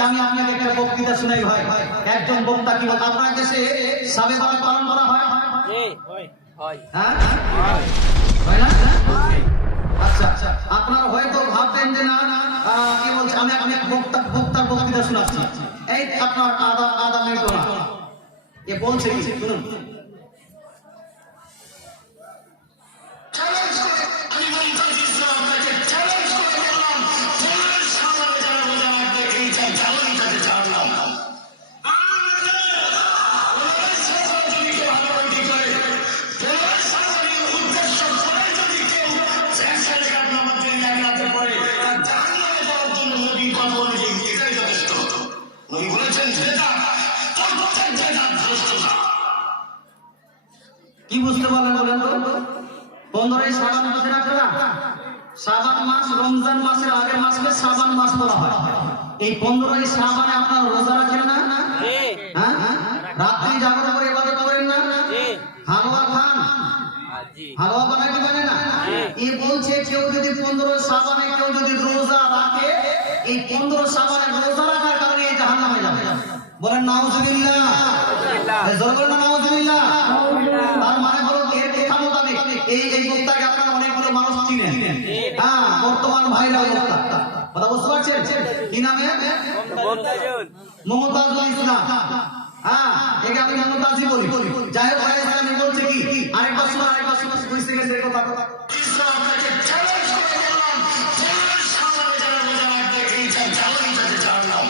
আজকে আমি আপনাকে একটা বক্তৃতা শুনাই ভাই। একজন বক্তা কি বলে, আপনার দেশে সাবে বরাত পালন করা হয়? হ্যাঁ, হয় না? আচ্ছা, আপনারা হয়তো ভাববেন যে না কি বলছে, আমি বক্তার বক্তৃতা শোনাচ্ছি। এই আপনার আদা মিনিট না, এ বলছে কি শুনুন। কি বুঝতে পারলেন বলেন তো? 15ই শাবান মাসের আপনারা, শাবান মাস রমজান মাসের আগের মাসকে শাবান মাস বলা হয়। এই 15ই শাবানে আপনারা রোজা রাখেন না? হ্যাঁ, রাত্রি জাগরণ করে ইবাদত করেন না? হালুয়া খান, হালুয়া বানাই দিবেন না? এ বলছে কেউ যদি 15 শাবানে কেউ যদি রোজা রাখে, এই 15 শাবানে রোজা রাখার কারণে এই জাহান্নামে যাবে। বলেন নাউজুবিল্লাহ, জোরে বলেন নাউজুবিল্লাহ। তার মানে হলো এর কথা মোতাবেক এই বক্তাকে আপনারা অনেকগুলো মানুষ চিনেন। হ্যাঁ, বর্তমান ভাইরাল বক্তা, কথা বুঝতে পারছেন? কি নামে? মমতাজুল ইসলাম। হ্যাঁ, একে আমি মমতাজি বলি। যাই হোক, ভাই ইসলামী বলছে কি, আরেকবার শোনা বুঝতে গেছে এই কথা। ইসলাম আপনাকে চ্যালেঞ্জ করে বললাম, তোমার সামনে যারা রোজা রাখবে এই জ্বালানিটাতে ছাড়লাম।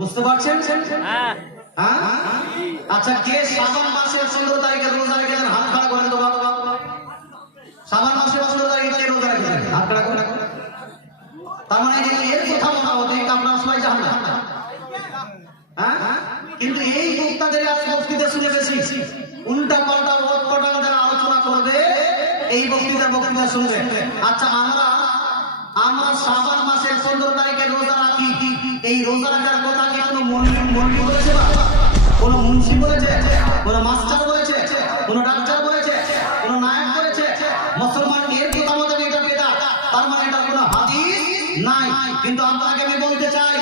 বুঝতে পারছেন? হ্যাঁ। আচ্ছা, কে শাবান মাসের 15 তারিখে রোজা রেখেছেন? হাত খাড়া করেন তো বাবা। শাবান মাসের 15 তারিখে কে রোজা রেখেছেন? হাত খাড়া করেন। তার মানে এর কথা মনে হতে আপনারা সবাই জানেন না। হ্যাঁ, কিন্তু এই বক্তাদের আজ বক্তৃতা শুনে বেশি উল্টা পাল্টা ওটপটা যারা আলোচনা করবে, এই বক্তৃতা শুনবে। আচ্ছা, আমরা শাবান মাসের 15 তারিখে রোজা রাখি। এই রোজা রাখার কথা কি কোনো মন্ত্রী বলেছে, বা কোনো মুন্সি বলেছে, কোনো মাস্টার বলেছে, কোনো ডাক্তার বলেছে, কোনো নায়ক বলেছে? মুসলমান এর কথা মতো এটা বেদাত, তার মানে এটা কোনো হাদিস নাই। কিন্তু আপনাকে আমি বলতে চাই,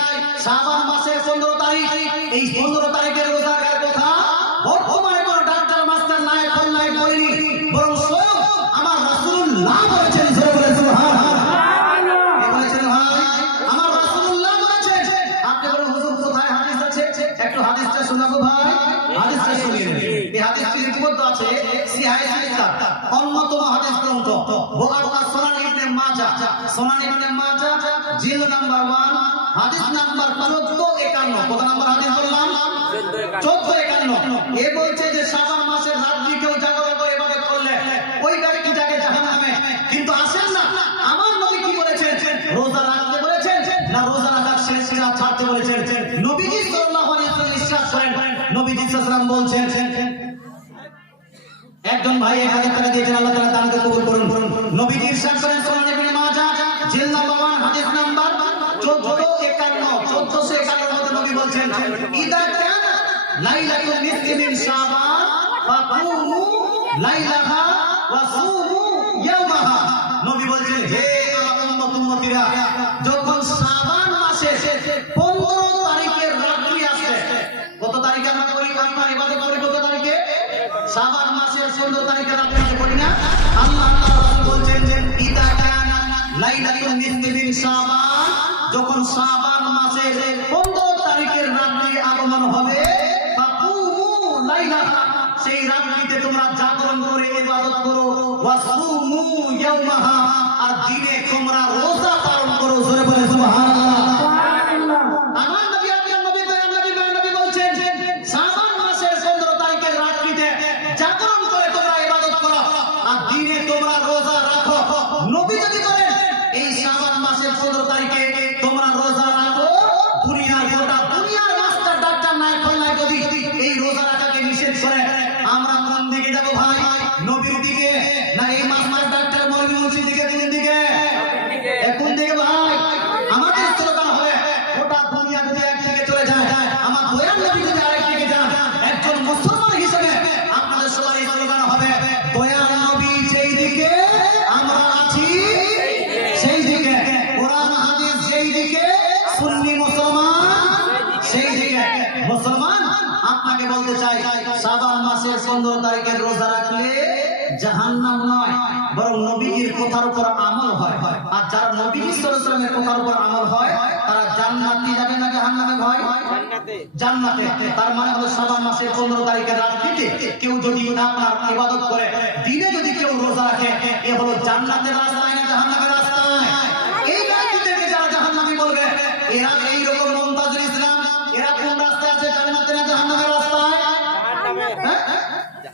শাবান মাসের 15 তারিখ, এই 15 তারিখের রোজা রাখার কথা বর্তমানে কোনো ডাক্তার মাস্টার নায়ক অন্যায় বলেনি, বরং স্বয়ং আমার রাসূলুল্লাহ বলেছেন। জোরে বলে সুবহানাল্লাহ। একটু হাদিসটা শোনাবো ভাই, হাদিসটা শুনিয়ে। এই হাদিসটি লিপিবদ্ধ আছে সিহাহ সিলসিলা, অন্যতম হাদিস গ্রন্থ বুখারী সুনান ইবনে মাজাহ, সুনান ইবনে মাজাহ জিলদ নাম্বার 1 হাদিস নাম্বার 1451। কত নাম্বার হাদিস বললাম? 1451। এ বলছে যে শাবান মাসের রাত্রি কেউ জাগরণ করে ইবাদত করলে ওই ব্যক্তি যাবে জাহান্নামে। কিন্তু আসেন না, আমার নবী কি বলেছেন? রোজা রাখতে বলেছেন না রোজা রাখার শেষ রাত ছাড়তে বলেছেন? নবীজি সাল্লাল্লাহু আলাইহি ওয়াসাল্লাম ইরশাদ করেন, নবীজি সাল্লাল্লাহু আলাইহি ওয়াসাল্লাম বলছেন, একজন ভাই 1000 টাকা দিয়েছেন, আল্লাহ তাআলা দানকে কবুল করুন। নবীজি ইরশাদ করেন সুনান ইবনে মাজাহ জিলদ নাম্বার 1 হাদিস নাম্বার 1451 মধ্যে নবী বলছেন, ইদা কানা লাইলাতুল নিসফি মিন শাবান ফাকুমু লাইলাহা ওয়া সুমু ইয়াওমাহা। নবী বলছেন, হে আমার উম্মতিরা, যখন শাবান মাসের 15 তারিখের রাত্রি আসে, কত তারিখে আমরা করি ইবাদত করি? কত তারিখে? শাবান মাসের 15 তারিখে রাত্রি করি না? আল্লাহ রাসূল বলছেন যে ইদা কানা লাইলাতুল নিসফি মিন শাবান, যখন শাবান মাসের 15 তারিখের রাত্রি আগমন হবে, ফাকুমু লাইলাহা, সেই রাত্রিতে তোমরা জাগরণ করে ইবাদত করো, ওয়া সুমু ইয়াওমাহা, আর দিনে তোমরা রোজা পালন করো। জোরে বলে সুবহানাল্লাহ। আমার নবী আপনার নবী বলছেন, শাবান মাসের 15 তারিখের রাত্রিতে জাগরণ করে তোমরা ইবাদত করো, আর দিনে তোমরা রোজা রাখো। নবী যদি বলেন এই শাবান মাসের 15 তারিখে তোমরা রোজা রাখো, গোটা দুনিয়ার মাস্টার ডাক্তার নায়ক অন্যায় যদি এই রোজা রাখাকে নিষেধ করে, আমরা কোন দিকে যাবো ভাই? নবীর দিকে না এই মাস্টার ডাক্তার মৌলভী মুন্সির দিকে? কোন দিকে ভাই? বলতে চাই, শাবান মাসের 15 তারিখের রোজা রাখলে জাহান্নাম নয়, বরং নবীজির কথার উপর আমল হয়। আর যারা নবীজি সাল্লাল্লাহু আলাইহি ওয়াসাল্লামের কথার উপর আমল হয় তারা জান্নাতে যাবে না জাহান্নামে হয়? জান্নাতে। তার মানে হলো শাবান মাসের 15 তারিখের রাত্রিতে কেউ যদি আপনার ইবাদত করে, দিনে যদি কেউ রোজা রাখে, এ হলো জান্নাতের রাস্তায় না জাহান্নামের রাস্তায়? এই রাত্রিতে যারা জাহান্নামী বলবে, এরা এই রকম মুমতাজুল ইসলাম, এরা কোন রাস্তায় আছে, জান্নাতে না জাহান্নামের রাস্তায়?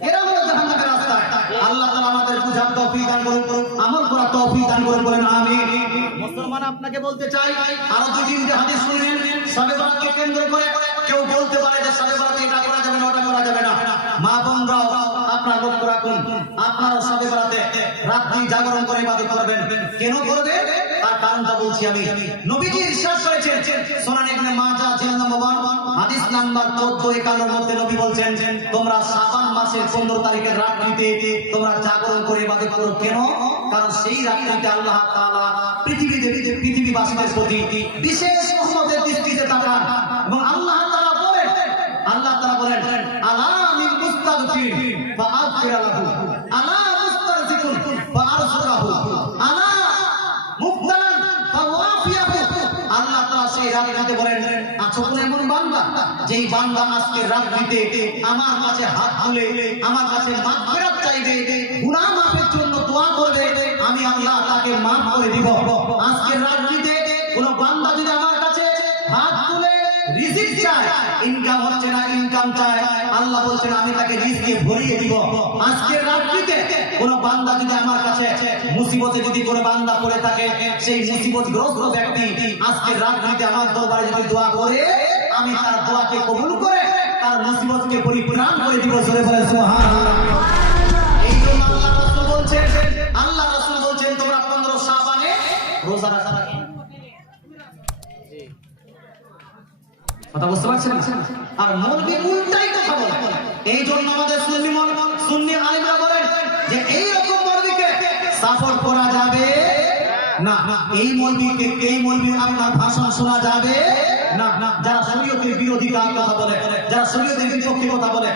এরা হলো জাহান্নামের রাস্তায়। আল্লাহ তাআলা আমাদের বুঝার তৌফিক দান করুন, আমল করার তৌফিক দান করুন, বলেন আমিন। মুসলমান আপনাকে বলতে চাই, আরো দুই তিনটি হাদিস শুনলেন শবে বরাতকে কেন্দ্র করে। কেউ বলতে পারে যে শবে বরাতে এটা করা যাবে না, ওটা করা যাবে না। মা বোনরাও আপনারা লক্ষ্য রাখুন, আপনারা শবে বরাতে রাত্রি জাগরণ করে ইবাদত করবেন। কেন করবেন তার কারণটা বলছি আমি। নবীজি ইরশাদ করেছেন, সুনান ইবনে মাজাহ জিলদ নম্বর 1 হাদিস নাম্বার 1451 এর মধ্যে নবী বলছেন, তোমরা শাবান মাসের 15 তারিখের রাত্রিতে তোমরা জাগরণ করে ইবাদত করো। কেন? কারণ সেই রাত্রিতে আল্লাহ তাআলা পৃথিবীবাসীদের প্রতি বিশেষ রহমতের দৃষ্টিতে তাকান এবং আল্লাহ তাআলা বলেন আলা মিন মুস্তাগফির ফাআগফির লাহু, আলা মুস্তারজিকুন ফাআরজুকাহু, আলা মুবতালান ফাওয়াফিয়াহু। আল্লাহ তাআলা সেই রাত্রিতে বলেন, আছো কোন এমন বান্দা যেই বান্দা আজকে রাত্রিতে আমার কাছে হাত তুলে আমার কাছে মাগফিরাত চাইবে, গুনাহ মাফের জন্য দোয়া করবে, আমি আল্লাহ তাকে মাফ করে দিব। আজকে রাত্রিতে কোন বান্দা যদি আমার কাছে হাত তুলে রিজিক চায়, ইনকাম হচ্ছে না, ইনকাম চায়, আল্লাহ বলছেন আমি তাকে রিজিকে ভরিয়ে দিব। আজকের রাত্রিতে কোন বান্দা যদি আমার কাছে মুসিবতে যদি কোন বান্দা পড়ে থাকে, সেই মুসিবতগ্রস্ত ব্যক্তি আজকের রাত্রিতে আমার দরবারে যদি দোয়া করে, আমি তার দোয়াকে কবুল করে তার মুসিবতকে পরিত্রাণ করে দিব। জোরে বলে সুবহানাল্লাহ। এই জন্য আল্লাহ রাসূল বলছেন তোমরা 15 শাবানে রোজা রাখা। কথা বুঝতে পারছেন? আর মৌলবি উল্টাই কথা বলে। এই জন্য আমাদের সুন্নি আলেমরা বলেন যে এই রকম মৌলবিকে সাপোর্ট করা যাবে না। এই মৌলবি আপনার ভাষণ শোনা যাবে না। যারা শরীয়তের বিরোধী কথা বলে, যারা শরীয়তের বিপক্ষে কথা বলে,